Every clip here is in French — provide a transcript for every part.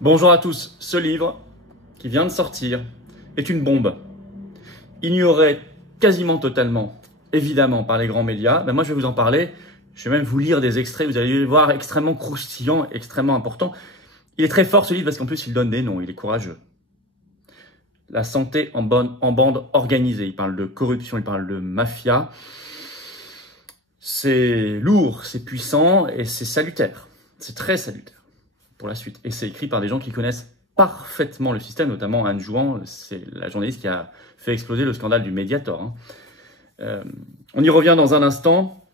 Bonjour à tous, ce livre qui vient de sortir est une bombe. Ignoré quasiment totalement, évidemment, par les grands médias. Moi, je vais vous en parler. Je vais même vous lire des extraits. Vous allez le voir, extrêmement croustillant, extrêmement important. Il est très fort ce livre parce qu'en plus, il donne des noms. Il est courageux. La santé en bande organisée. Il parle de corruption, il parle de mafia. C'est lourd, c'est puissant et c'est salutaire. C'est très salutaire pour la suite. Et c'est écrit par des gens qui connaissent parfaitement le système, notamment Anne Jouan, c'est la journaliste qui a fait exploser le scandale du Mediator. On y revient dans un instant.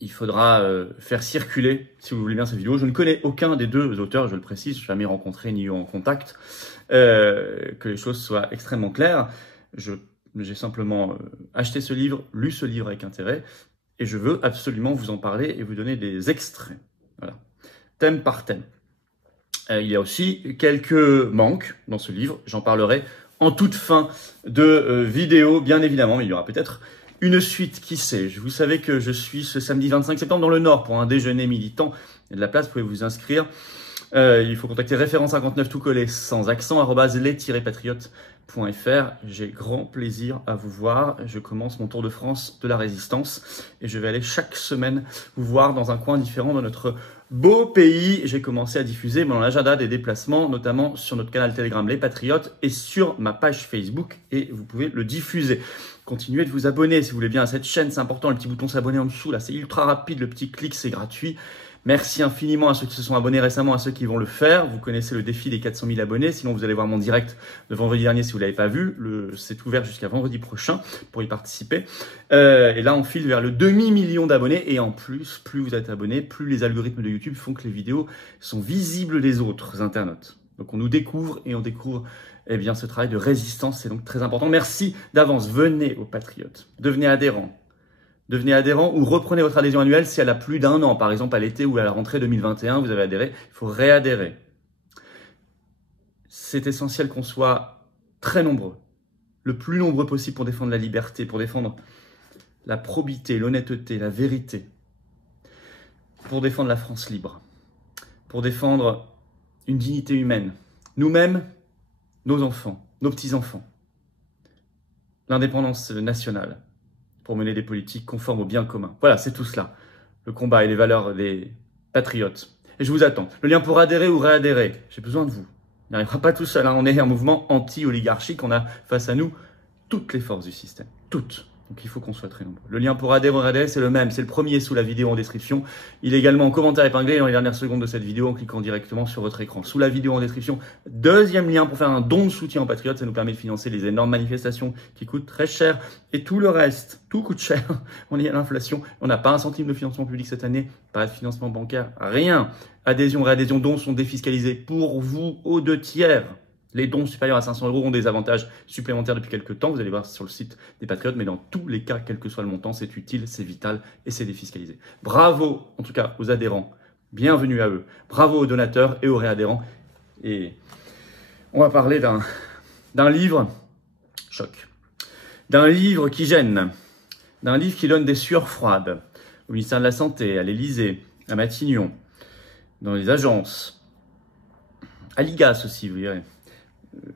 Il faudra faire circuler, si vous voulez bien, cette vidéo. Je ne connais aucun des deux auteurs, je le précise, je n'ai jamais rencontré ni eu en contact. Que les choses soient extrêmement claires. J'ai simplement acheté ce livre, lu ce livre avec intérêt, et je veux absolument vous en parler et vous donner des extraits. Voilà. Thème par thème. Il y a aussi quelques manques dans ce livre. J'en parlerai en toute fin de vidéo, bien évidemment. Mais il y aura peut-être une suite, qui sait. Vous savez que je suis ce samedi 25 septembre dans le Nord pour un déjeuner militant. Il y a de la place, vous pouvez vous inscrire. Il faut contacter référent 59 tout collé sans accent @les-patriotes.fr. J'ai grand plaisir à vous voir. Je commence mon tour de France de la résistance et je vais aller chaque semaine vous voir dans un coin différent de notre beau pays. J'ai commencé à diffuser mon agenda des déplacements, notamment sur notre canal Telegram Les Patriotes et sur ma page Facebook, et vous pouvez le diffuser. Continuez de vous abonner si vous voulez bien à cette chaîne, c'est important, le petit bouton s'abonner en dessous, là c'est ultra rapide, le petit clic c'est gratuit. Merci infiniment à ceux qui se sont abonnés récemment, à ceux qui vont le faire. Vous connaissez le défi des 400 000 abonnés. Sinon, vous allez voir mon direct de vendredi dernier si vous ne l'avez pas vu. C'est ouvert jusqu'à vendredi prochain pour y participer. Et là, on file vers le demi-million d'abonnés. Et en plus, plus vous êtes abonnés, plus les algorithmes de YouTube font que les vidéos sont visibles des autres internautes. Donc, on nous découvre et on découvre ce travail de résistance. C'est donc très important. Merci d'avance. Venez aux Patriotes. Devenez adhérents. Devenez adhérent ou reprenez votre adhésion annuelle si elle a plus d'1 an. Par exemple, à l'été ou à la rentrée 2021, vous avez adhéré, il faut réadhérer. C'est essentiel qu'on soit très nombreux, le plus nombreux possible pour défendre la liberté, pour défendre la probité, l'honnêteté, la vérité, pour défendre la France libre, pour défendre une dignité humaine, nous-mêmes, nos enfants, nos petits-enfants, l'indépendance nationale, pour mener des politiques conformes au bien commun. Voilà, c'est tout cela, le combat et les valeurs des patriotes. Et je vous attends. Le lien pour adhérer ou réadhérer, j'ai besoin de vous. Il n'arrivera pas tout seul, hein. On est un mouvement anti-oligarchique, on a face à nous toutes les forces du système, toutes. Donc il faut qu'on soit très nombreux. Le lien pour adhérer ou réadhérer, c'est le même, c'est le premier sous la vidéo en description. Il est également en commentaire épinglé dans les dernières secondes de cette vidéo en cliquant directement sur votre écran. Sous la vidéo en description, deuxième lien pour faire un don de soutien aux patriotes, ça nous permet de financer les énormes manifestations qui coûtent très cher et tout le reste, tout coûte cher. On est à l'inflation, on n'a pas un centime de financement public cette année, pas de financement bancaire, rien. Adhésion, réadhésion, dons sont défiscalisés pour vous aux 2/3. Les dons supérieurs à 500 € ont des avantages supplémentaires depuis quelques temps. Vous allez voir sur le site des Patriotes, mais dans tous les cas, quel que soit le montant, c'est utile, c'est vital et c'est défiscalisé. Bravo, en tout cas, aux adhérents. Bienvenue à eux. Bravo aux donateurs et aux réadhérents. Et on va parler d'un livre choc, d'un livre qui gêne, d'un livre qui donne des sueurs froides au ministère de la Santé, à l'Élysée, à Matignon, dans les agences, à l'IGAS aussi, vous verrez.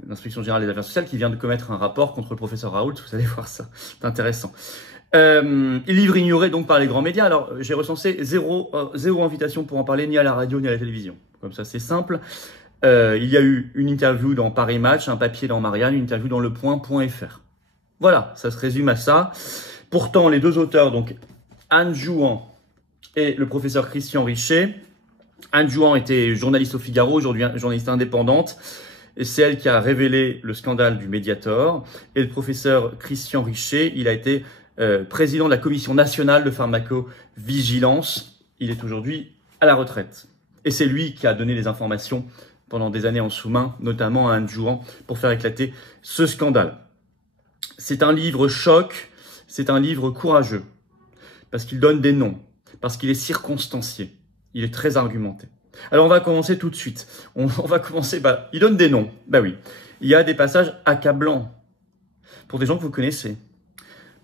L'Inspection Générale des Affaires Sociales qui vient de commettre un rapport contre le professeur Raoult, vous allez voir ça, c'est intéressant. Livre ignoré donc par les grands médias. Alors j'ai recensé zéro invitation pour en parler ni à la radio ni à la télévision. Comme ça c'est simple. Il y a eu une interview dans Paris Match, un papier dans Marianne, une interview dans lepoint.fr. Voilà, ça se résume à ça. Pourtant les deux auteurs, donc Anne Jouan et le professeur Christian Richer. Anne Jouan était journaliste au Figaro, aujourd'hui journaliste indépendante. Et c'est elle qui a révélé le scandale du Mediator. Et le professeur Christian Richer, il a été président de la Commission nationale de pharmacovigilance. Il est aujourd'hui à la retraite. Et c'est lui qui a donné les informations pendant des années en sous-main, notamment à Anne Jouan, pour faire éclater ce scandale. C'est un livre choc, c'est un livre courageux, parce qu'il donne des noms, parce qu'il est circonstancié, il est très argumenté. Alors on va commencer tout de suite. On va commencer, il donne des noms. Oui, il y a des passages accablants pour des gens que vous connaissez.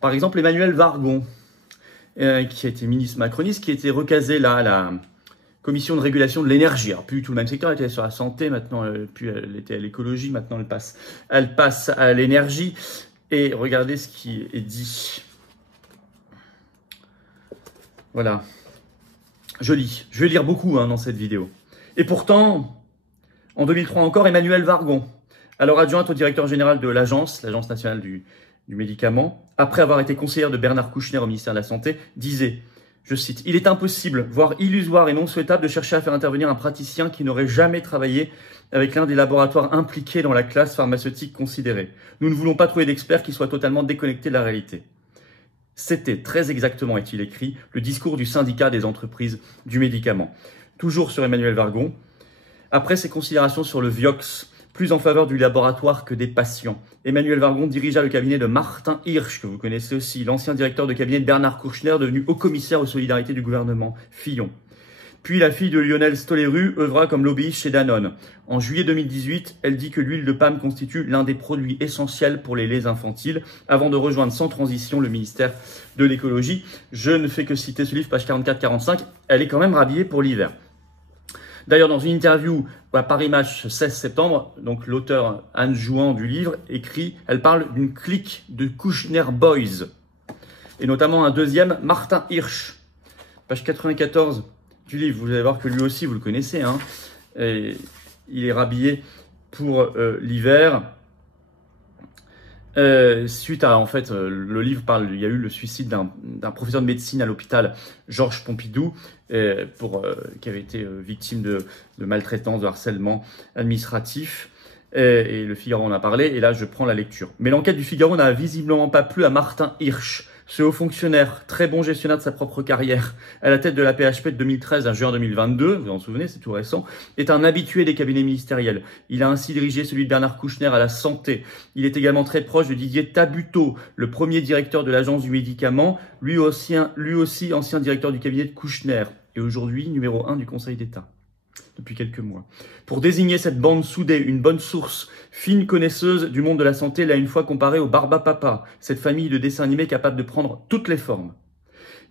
Par exemple, Emmanuel Wargon, qui a été ministre macroniste, qui a été recasé là Commission de régulation de l'énergie. Alors, plus tout le même secteur, elle était sur la santé, maintenant, puis elle était à l'écologie, maintenant elle passe à l'énergie. Et regardez ce qui est dit. Voilà. Je lis. Je vais lire beaucoup dans cette vidéo. Et pourtant, en 2003 encore, Emmanuelle Wargon, alors adjointe au directeur général de l'Agence nationale du médicament, après avoir été conseillère de Bernard Kouchner au ministère de la Santé, disait, je cite, « Il est impossible, voire illusoire et non souhaitable de chercher à faire intervenir un praticien qui n'aurait jamais travaillé avec l'un des laboratoires impliqués dans la classe pharmaceutique considérée. Nous ne voulons pas trouver d'experts qui soient totalement déconnectés de la réalité. » C'était très exactement, est-il écrit, le discours du syndicat des entreprises du médicament. Toujours sur Emmanuelle Wargon. Après ses considérations sur le Vioxx, plus en faveur du laboratoire que des patients, Emmanuelle Wargon dirigea le cabinet de Martin Hirsch, que vous connaissez aussi, l'ancien directeur de cabinet de Bernard Kouchner, devenu haut-commissaire aux solidarités du gouvernement Fillon. Puis la fille de Lionel Stoléru œuvra comme lobbyiste chez Danone. En juillet 2018, elle dit que l'huile de palme constitue l'un des produits essentiels pour les laits infantiles, avant de rejoindre sans transition le ministère de l'écologie. Je ne fais que citer ce livre, page 44-45, elle est quand même rhabillée pour l'hiver. D'ailleurs, dans une interview à Paris Match 16 septembre, donc l'auteur Anne Jouan du livre écrit, elle parle d'une clique de Kouchner Boys, et notamment un deuxième, Martin Hirsch, page 94 du livre. Vous allez voir que lui aussi, vous le connaissez, hein, et il est rhabillé pour l'hiver. Suite à, en fait, le livre parle, il y a eu le suicide d'un professeur de médecine à l'hôpital Georges Pompidou, qui avait été victime de maltraitance, de harcèlement administratif. Et le Figaro en a parlé, et là je prends la lecture. Mais l'enquête du Figaro n'a visiblement pas plu à Martin Hirsch, ce haut fonctionnaire, très bon gestionnaire de sa propre carrière, à la tête de la PHP de 2013 à juin 2022, vous vous en souvenez, c'est tout récent, est un habitué des cabinets ministériels. Il a ainsi dirigé celui de Bernard Kouchner à la santé. Il est également très proche de Didier Tabuteau, le premier directeur de l'Agence du médicament, lui aussi ancien directeur du cabinet de Kouchner, et aujourd'hui numéro 1 du Conseil d'État. Depuis quelques mois. Pour désigner cette bande soudée, une bonne source, fine connaisseuse du monde de la santé, l'a une fois comparée au Barbapapa, cette famille de dessins animés capable de prendre toutes les formes.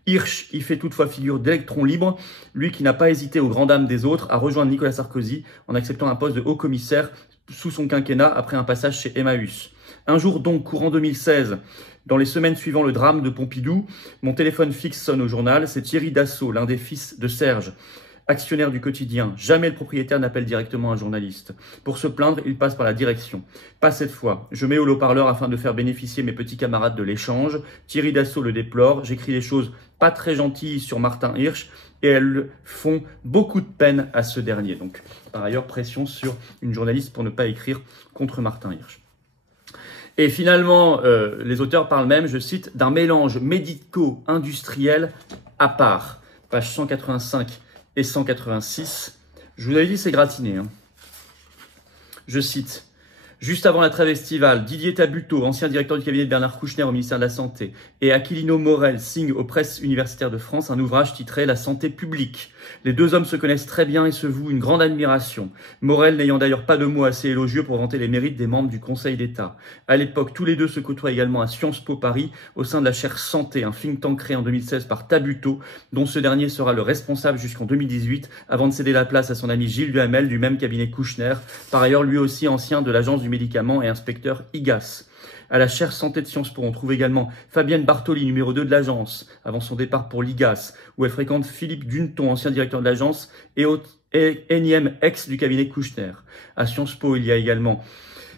Hirsch y fait toutefois figure d'électron libre, lui qui n'a pas hésité aux grandes dames des autres à rejoindre Nicolas Sarkozy en acceptant un poste de haut commissaire sous son quinquennat après un passage chez Emmaüs. Un jour donc, courant 2016, dans les semaines suivant le drame de Pompidou, mon téléphone fixe sonne au journal, c'est Thierry Dassault, l'un des fils de Serge, actionnaire du quotidien. Jamais le propriétaire n'appelle directement un journaliste. Pour se plaindre, il passe par la direction. Pas cette fois. Je mets au haut-parleur afin de faire bénéficier mes petits camarades de l'échange. Thierry Dassault le déplore. J'écris des choses pas très gentilles sur Martin Hirsch et elles font beaucoup de peine à ce dernier. Donc, par ailleurs, pression sur une journaliste pour ne pas écrire contre Martin Hirsch. Et finalement, les auteurs parlent même, je cite, d'un mélange médico-industriel à part. Page 185 et 186, je vous avais dit c'est gratiné. Hein. Je cite, « Juste avant la trêve estivale, Didier Tabuteau, ancien directeur du cabinet de Bernard Kouchner au ministère de la Santé, et Aquilino Morel signent aux presses universitaires de France un ouvrage titré « La santé publique ». Les deux hommes se connaissent très bien et se vouent une grande admiration. Morel n'ayant d'ailleurs pas de mots assez élogieux pour vanter les mérites des membres du Conseil d'État. À l'époque, tous les deux se côtoient également à Sciences Po Paris, au sein de la chaire Santé, un think tank créé en 2016 par Tabuteau, dont ce dernier sera le responsable jusqu'en 2018, avant de céder la place à son ami Gilles Duhamel, du même cabinet Kouchner, par ailleurs lui aussi ancien de l'Agence du médicament et inspecteur IGAS. À la chaire Santé de Sciences Po, on trouve également Fabienne Bartoli, numéro 2 de l'agence, avant son départ pour l'IGAS, où elle fréquente Philippe Dunton, ancien directeur de l'agence et énième ex du cabinet Kouchner. À Sciences Po, il y a également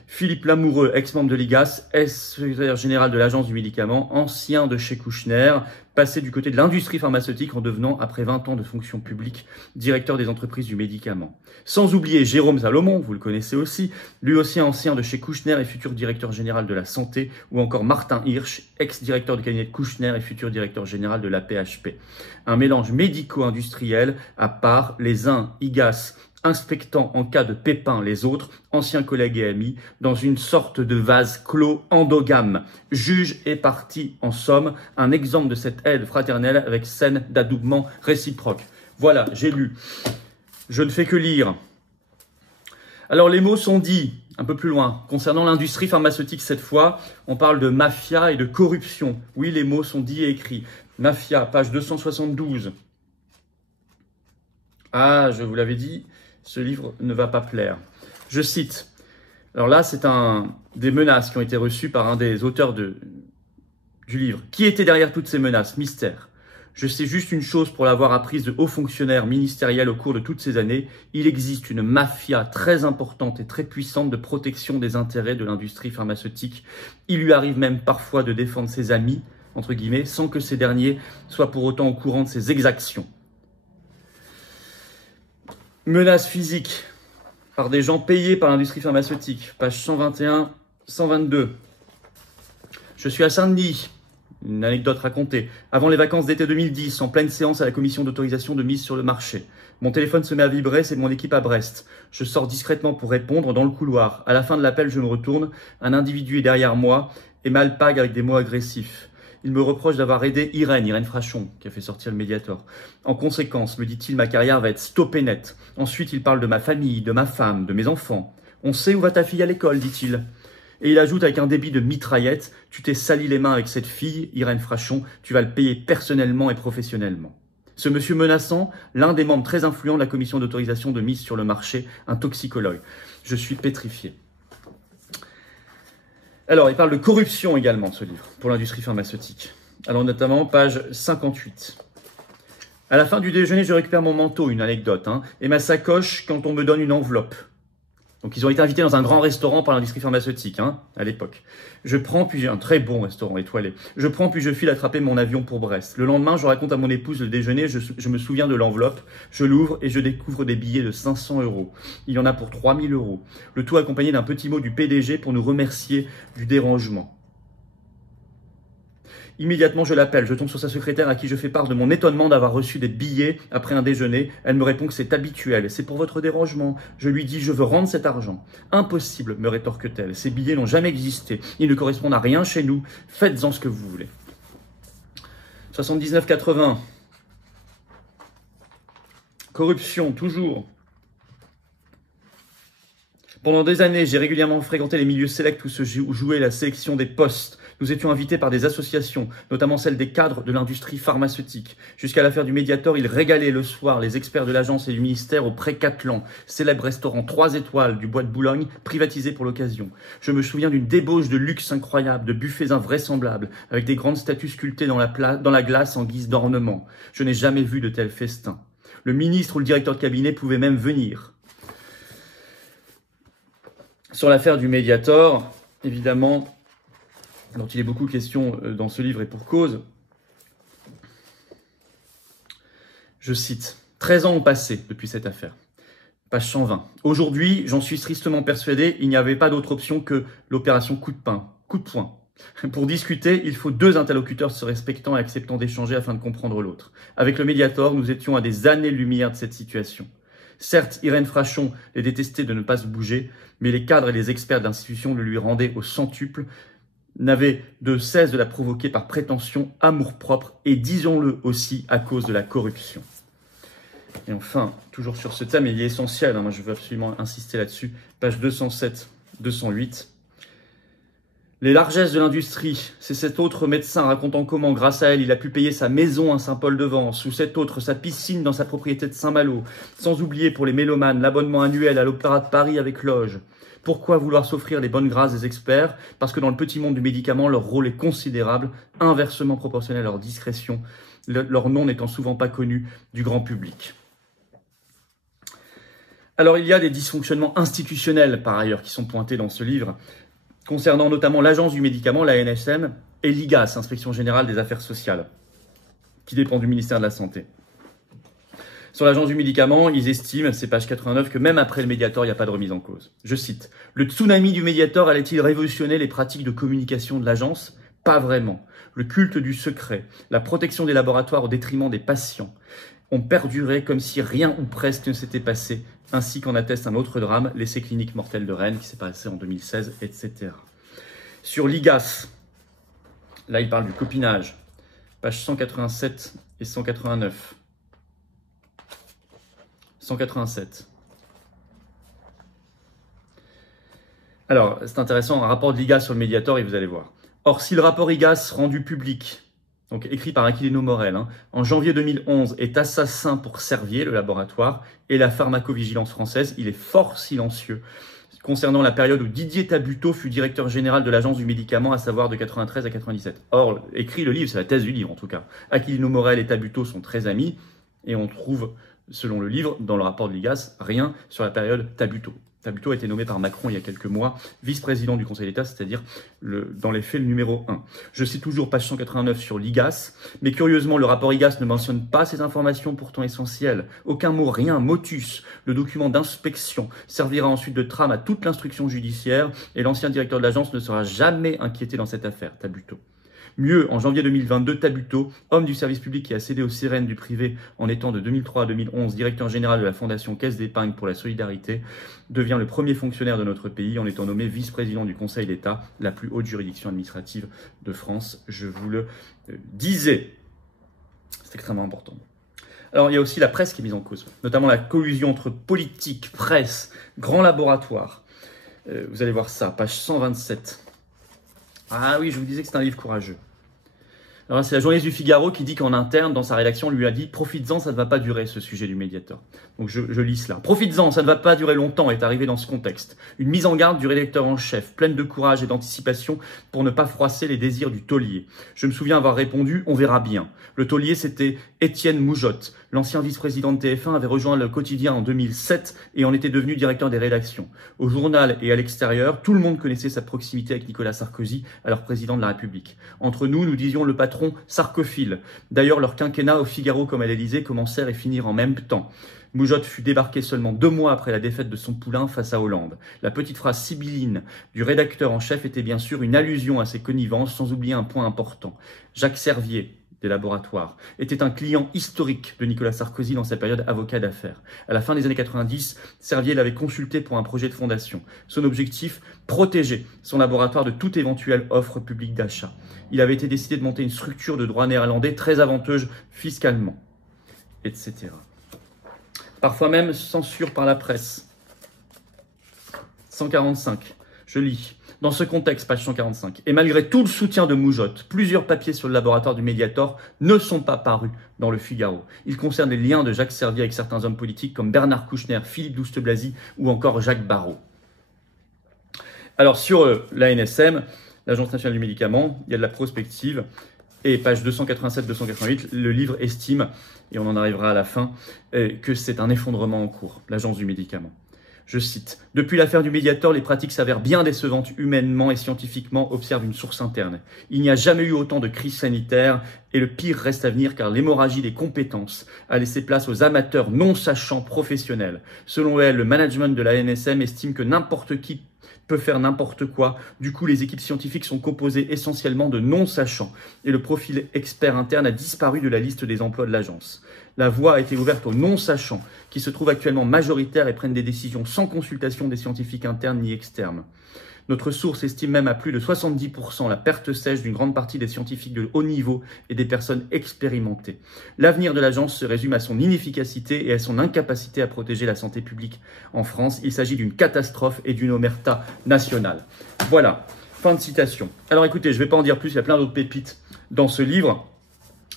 Philippe Lamoureux, ex-membre de l'IGAS, ex-secrétaire général de l'Agence du médicament, ancien de chez Kouchner, passé du côté de l'industrie pharmaceutique en devenant, après 20 ans de fonction publique, directeur des entreprises du médicament. Sans oublier Jérôme Salomon, vous le connaissez aussi, lui aussi ancien de chez Kouchner et futur directeur général de la santé, ou encore Martin Hirsch, ex-directeur du cabinet de Kouchner et futur directeur général de la PHP. Un mélange médico-industriel à part, les uns IGAS, inspectant en cas de pépin les autres, anciens collègues et amis, dans une sorte de vase clos endogame. Juge et partie, en somme, un exemple de cette aide fraternelle avec scène d'adoubement réciproque. Voilà, j'ai lu. Je ne fais que lire. Alors les mots sont dits, un peu plus loin. Concernant l'industrie pharmaceutique cette fois, on parle de mafia et de corruption. Oui, les mots sont dits et écrits. Mafia, page 272. Ah, je vous l'avais dit, ce livre ne va pas plaire. Je cite. Alors là, c'est des menaces qui ont été reçues par un des auteurs du livre. Qui était derrière toutes ces menaces? Mystère. Je sais juste une chose pour l'avoir apprise de hauts fonctionnaires ministériels au cours de toutes ces années. Il existe une mafia très importante et très puissante de protection des intérêts de l'industrie pharmaceutique. Il lui arrive même parfois de défendre ses amis, entre guillemets, sans que ces derniers soient pour autant au courant de ses exactions. Menaces physiques par des gens payés par l'industrie pharmaceutique, page 121, 122. Je suis à Saint-Denis, une anecdote racontée. Avant les vacances d'été 2010, en pleine séance à la commission d'autorisation de mise sur le marché. Mon téléphone se met à vibrer, c'est mon équipe à Brest. Je sors discrètement pour répondre dans le couloir. À la fin de l'appel, je me retourne. Un individu est derrière moi et m'alpague avec des mots agressifs. Il me reproche d'avoir aidé Irène Frachon, qui a fait sortir le Mediator. En conséquence, me dit-il, ma carrière va être stoppée net. Ensuite, il parle de ma famille, de ma femme, de mes enfants. On sait où va ta fille à l'école, dit-il. Et il ajoute avec un débit de mitraillette, tu t'es sali les mains avec cette fille, Irène Frachon, tu vas le payer personnellement et professionnellement. Ce monsieur menaçant, l'un des membres très influents de la commission d'autorisation de mise sur le marché, un toxicologue. Je suis pétrifié. Alors, il parle de corruption également, ce livre, pour l'industrie pharmaceutique. Alors, notamment, page 58. À la fin du déjeuner, je récupère mon manteau, une anecdote, et ma sacoche quand on me donne une enveloppe. Donc, ils ont été invités dans un grand restaurant par l'industrie pharmaceutique, à l'époque. Je prends, puis j'ai un très bon restaurant étoilé. Je prends, puis je file attraper mon avion pour Brest. Le lendemain, je raconte à mon épouse le déjeuner, je me souviens de l'enveloppe, je l'ouvre et je découvre des billets de 500 €. Il y en a pour 3000 €. Le tout accompagné d'un petit mot du PDG pour nous remercier du dérangement. Immédiatement, je l'appelle. Je tombe sur sa secrétaire à qui je fais part de mon étonnement d'avoir reçu des billets après un déjeuner. Elle me répond que c'est habituel. C'est pour votre dérangement. Je lui dis, je veux rendre cet argent. Impossible, me rétorque-t-elle. Ces billets n'ont jamais existé. Ils ne correspondent à rien chez nous. Faites-en ce que vous voulez. 79,80. Corruption, toujours. Pendant des années, j'ai régulièrement fréquenté les milieux sélects où se jouait la sélection des postes. Nous étions invités par des associations, notamment celle des cadres de l'industrie pharmaceutique. Jusqu'à l'affaire du Mediator, il régalait le soir les experts de l'agence et du ministère au Pré-Catelan, célèbre restaurant 3 étoiles du bois de Boulogne, privatisé pour l'occasion. Je me souviens d'une débauche de luxe incroyable, de buffets invraisemblables, avec des grandes statues sculptées dans la glace en guise d'ornement. Je n'ai jamais vu de tels festins. Le ministre ou le directeur de cabinet pouvaient même venir. Sur l'affaire du Mediator, évidemment, dont il est beaucoup question dans ce livre et pour cause, je cite, « 13 ans ont passé depuis cette affaire. » Page 120. « Aujourd'hui, j'en suis tristement persuadé, il n'y avait pas d'autre option que l'opération coup de poing. Pour discuter, il faut 2 interlocuteurs se respectant et acceptant d'échanger afin de comprendre l'autre. Avec le Mediator, nous étions à des années-lumière de cette situation. Certes, Irène Frachon les détestait de ne pas se bouger, mais les cadres et les experts de l'institution le lui rendaient au centuple, n'avaient de cesse de la provoquer par prétention, amour-propre et, disons-le aussi, à cause de la corruption. » Et enfin, toujours sur ce thème, il est essentiel, moi je veux absolument insister là-dessus, page 207, 208. Les largesses de l'industrie, c'est cet autre médecin racontant comment, grâce à elle, il a pu payer sa maison à Saint-Paul-de-Vence, ou cet autre sa piscine dans sa propriété de Saint-Malo, sans oublier pour les mélomanes l'abonnement annuel à l'Opéra de Paris avec loge. Pourquoi vouloir s'offrir les bonnes grâces des experts? Parce que dans le petit monde du médicament, leur rôle est considérable, inversement proportionnel à leur discrétion, leur nom n'étant souvent pas connu du grand public. Alors il y a des dysfonctionnements institutionnels par ailleurs qui sont pointés dans ce livre, concernant notamment l'Agence du médicament, la NSM, et l'IGAS, Inspection Générale des Affaires Sociales, qui dépend du ministère de la Santé. Sur l'Agence du médicament, ils estiment, c'est page 89, que même après le Mediator, il n'y a pas de remise en cause. Je cite, « Le tsunami du Mediator allait-il révolutionner les pratiques de communication de l'agence ? Pas vraiment. Le culte du secret, la protection des laboratoires au détriment des patients ont perduré comme si rien ou presque ne s'était passé, ainsi qu'en atteste un autre drame, l'essai clinique mortel de Rennes, qui s'est passé en 2016, etc. » Sur l'IGAS, là il parle du copinage, page 187 et 189. 187. Alors, c'est intéressant, un rapport de l'IGAS sur le Mediator, et vous allez voir. Or, si le rapport IGAS rendu public donc écrit par Aquilino Morel, hein, en janvier 2011, est assassin pour Servier, le laboratoire, et la pharmacovigilance française. Il est fort silencieux concernant la période où Didier Tabuteau fut directeur général de l'Agence du médicament, à savoir de 93 à 97. Or, écrit le livre, c'est la thèse du livre en tout cas. Aquilino Morel et Tabuteau sont très amis, et on trouve, selon le livre, dans le rapport de l'IGAS, rien sur la période Tabuteau. Tabuteau a été nommé par Macron il y a quelques mois vice-président du Conseil d'État, c'est-à-dire dans les faits le numéro 1. Je cite toujours page 189 sur l'IGAS, mais curieusement le rapport IGAS ne mentionne pas ces informations pourtant essentielles. Aucun mot, rien, motus. Le document d'inspection servira ensuite de trame à toute l'instruction judiciaire et l'ancien directeur de l'agence ne sera jamais inquiété dans cette affaire, Tabuteau. Mieux, en janvier 2022, Tabuteau, homme du service public qui a cédé aux sirènes du privé en étant de 2003 à 2011 directeur général de la Fondation Caisse d'épargne pour la solidarité, devient le premier fonctionnaire de notre pays en étant nommé vice-président du Conseil d'État, la plus haute juridiction administrative de France. Je vous le disais. C'est extrêmement important. Alors, il y a aussi la presse qui est mise en cause, notamment la collusion entre politique, presse, grands laboratoires. Vous allez voir ça, page 127. Ah oui, je vous disais que c'est un livre courageux. Alors là, c'est la journaliste du Figaro qui dit qu'en interne, dans sa rédaction, lui a dit « Profites-en, ça ne va pas durer, ce sujet du médiateur ». Donc je lis cela. « Profites-en, ça ne va pas durer longtemps » est arrivé dans ce contexte. Une mise en garde du rédacteur en chef, pleine de courage et d'anticipation pour ne pas froisser les désirs du taulier. Je me souviens avoir répondu « On verra bien ». Le taulier, c'était Étienne Moujotte. L'ancien vice-président de TF1 avait rejoint le quotidien en 2007 et en était devenu directeur des rédactions. Au journal et à l'extérieur, tout le monde connaissait sa proximité avec Nicolas Sarkozy, alors président de la République. Entre nous, nous disions le patron sarcophile. D'ailleurs, leur quinquennat au Figaro comme à l'Élysée commencèrent et finirent en même temps. Moujotte fut débarqué seulement 2 mois après la défaite de son poulain face à Hollande. La petite phrase sibylline du rédacteur en chef était bien sûr une allusion à ses connivences, sans oublier un point important. Jacques Servier, des laboratoires, était un client historique de Nicolas Sarkozy dans sa période avocat d'affaires. À la fin des années 90, Servier l'avait consulté pour un projet de fondation. Son objectif, protéger son laboratoire de toute éventuelle offre publique d'achat. Il avait été décidé de monter une structure de droit néerlandais très avantageuse fiscalement, etc. Parfois même censure par la presse. 145, je lis. Dans ce contexte, page 145, et malgré tout le soutien de Moujotte, plusieurs papiers sur le laboratoire du Mediator ne sont pas parus dans le Figaro. Ils concernent les liens de Jacques Servier avec certains hommes politiques comme Bernard Kouchner, Philippe Douste-Blazy ou encore Jacques Barrot. Alors sur l'ANSM, l'Agence nationale du médicament, il y a de la prospective. Et page 287-288, le livre estime, et on en arrivera à la fin, que c'est un effondrement en cours, l'Agence du médicament. Je cite, « Depuis l'affaire du Mediator, les pratiques s'avèrent bien décevantes humainement et scientifiquement, observe une source interne. Il n'y a jamais eu autant de crises sanitaires et le pire reste à venir car l'hémorragie des compétences a laissé place aux amateurs non sachants professionnels. Selon elle, le management de la ANSM estime que n'importe qui peut faire n'importe quoi. Du coup, les équipes scientifiques sont composées essentiellement de non-sachants et le profil expert interne a disparu de la liste des emplois de l'agence. La voie a été ouverte aux non-sachants qui se trouvent actuellement majoritaires et prennent des décisions sans consultation des scientifiques internes ni externes. Notre source estime même à plus de 70% la perte sèche d'une grande partie des scientifiques de haut niveau et des personnes expérimentées. L'avenir de l'agence se résume à son inefficacité et à son incapacité à protéger la santé publique en France. Il s'agit d'une catastrophe et d'une omerta nationale. Voilà, fin de citation. Alors écoutez, je ne vais pas en dire plus, il y a plein d'autres pépites dans ce livre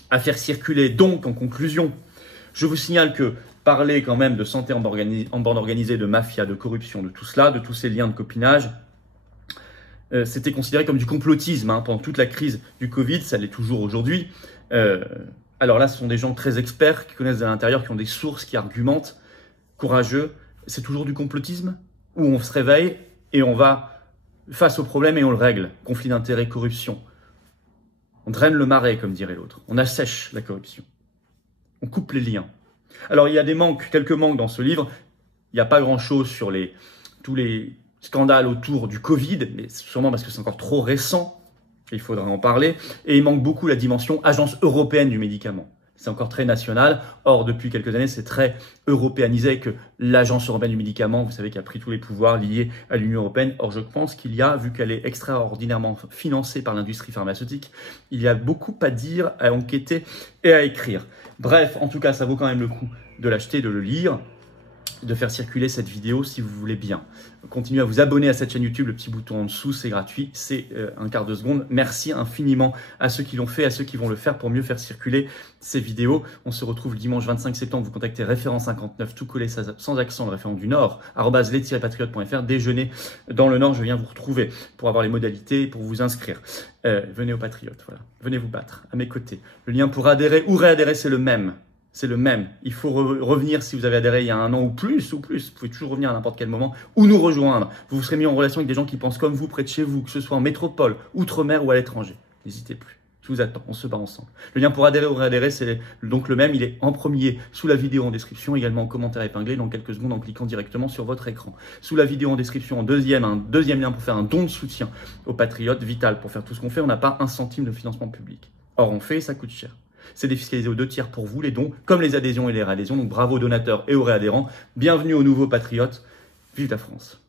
à faire circuler. Donc, en conclusion, je vous signale que parler quand même de santé en bande organisée, de mafia, de corruption, de tout cela, de tous ces liens de copinage, c'était considéré comme du complotisme pendant toute la crise du Covid, ça l'est toujours aujourd'hui. Alors là, ce sont des gens très experts qui connaissent de l'intérieur, qui ont des sources, qui argumentent, courageux. C'est toujours du complotisme où on se réveille et on va face au problème et on le règle. Conflit d'intérêts, corruption. On draine le marais, comme dirait l'autre. On assèche la corruption. On coupe les liens. Alors il y a des manques, quelques manques dans ce livre. Il n'y a pas grand-chose sur tous les scandale autour du Covid, mais sûrement parce que c'est encore trop récent, il faudra en parler, et il manque beaucoup la dimension agence européenne du médicament. C'est encore très national, or depuis quelques années c'est très européanisé que l'agence européenne du médicament, vous savez, qui a pris tous les pouvoirs liés à l'Union européenne, or je pense qu'il y a, vu qu'elle est extraordinairement financée par l'industrie pharmaceutique, il y a beaucoup à dire, à enquêter et à écrire. Bref, en tout cas ça vaut quand même le coup de l'acheter, de le lire. de faire circuler cette vidéo si vous voulez bien. Continuez à vous abonner à cette chaîne YouTube, le petit bouton en dessous, c'est gratuit, c'est un quart de seconde. Merci infiniment à ceux qui l'ont fait, à ceux qui vont le faire pour mieux faire circuler ces vidéos. On se retrouve dimanche 25 septembre, vous contactez référent 59, tout collé sans accent, le référent du Nord, @les-patriotes.fr, déjeuner dans le Nord, je viens vous retrouver pour avoir les modalités, pour vous inscrire. Venez aux Patriotes, voilà. Venez vous battre à mes côtés. Le lien pour adhérer ou réadhérer, c'est le même. C'est le même. Il faut revenir si vous avez adhéré il y a 1 an ou plus. Vous pouvez toujours revenir à n'importe quel moment ou nous rejoindre. Vous vous serez mis en relation avec des gens qui pensent comme vous, près de chez vous, que ce soit en métropole, outre-mer ou à l'étranger. N'hésitez plus. Je vous attends. On se bat ensemble. Le lien pour adhérer ou réadhérer, c'est donc le même. Il est en premier sous la vidéo en description, également en commentaire épinglé dans quelques secondes en cliquant directement sur votre écran. Sous la vidéo en description, un deuxième lien pour faire un don de soutien aux Patriotes, vital pour faire tout ce qu'on fait. On n'a pas 1 centime de financement public. Or, on fait et ça coûte cher. C'est défiscalisé aux 2 tiers pour vous, les dons, comme les adhésions et les réadhésions. Donc bravo aux donateurs et aux réadhérents. Bienvenue aux nouveaux patriotes. Vive la France!